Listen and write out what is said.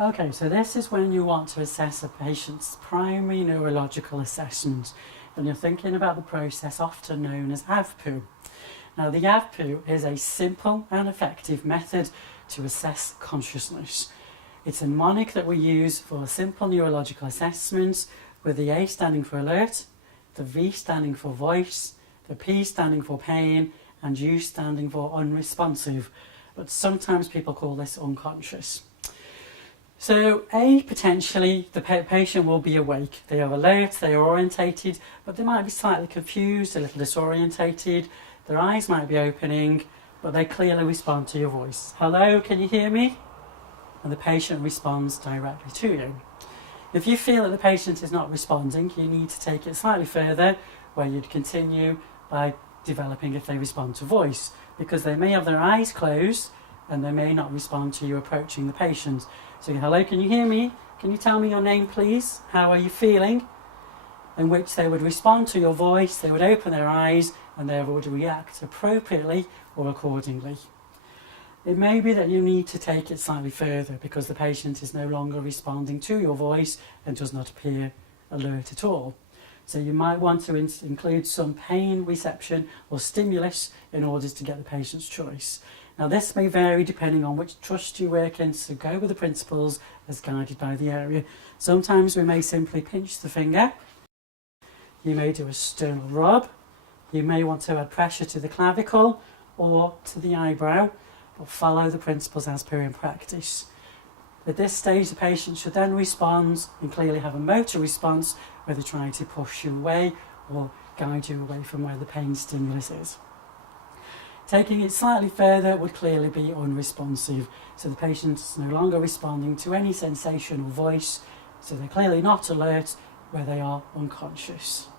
Okay, so this is when you want to assess a patient's primary neurological assessment, and you're thinking about the process often known as AVPU. Now, the AVPU is a simple and effective method to assess consciousness. It's a mnemonic that we use for simple neurological assessments, with the A standing for alert, the V standing for voice, the P standing for pain, and U standing for unresponsive, but sometimes people call this unconscious. So A, potentially the patient will be awake. They are alert, they are orientated, but they might be slightly confused, a little disorientated. Their eyes might be opening, but they clearly respond to your voice. Hello, can you hear me? And the patient responds directly to you. If you feel that the patient is not responding, you need to take it slightly further, where you'd continue by developing if they respond to voice, because they may have their eyes closed and they may not respond to you approaching the patient. So, hello, can you hear me? Can you tell me your name, please? How are you feeling? In which they would respond to your voice, they would open their eyes, and they would react appropriately or accordingly. It may be that you need to take it slightly further because the patient is no longer responding to your voice and does not appear alert at all. So you might want to include some pain reception or stimulus in order to get the patient's choice. Now, this may vary depending on which trust you work in, so go with the principles as guided by the area. Sometimes we may simply pinch the finger. You may do a sternal rub. You may want to add pressure to the clavicle or to the eyebrow, but follow the principles as per in practice. At this stage, the patient should then respond and clearly have a motor response, whether trying to push you away or guide you away from where the pain stimulus is. Taking it slightly further would clearly be unresponsive, so the patient's no longer responding to any sensation or voice, so they're clearly not alert where they are unconscious.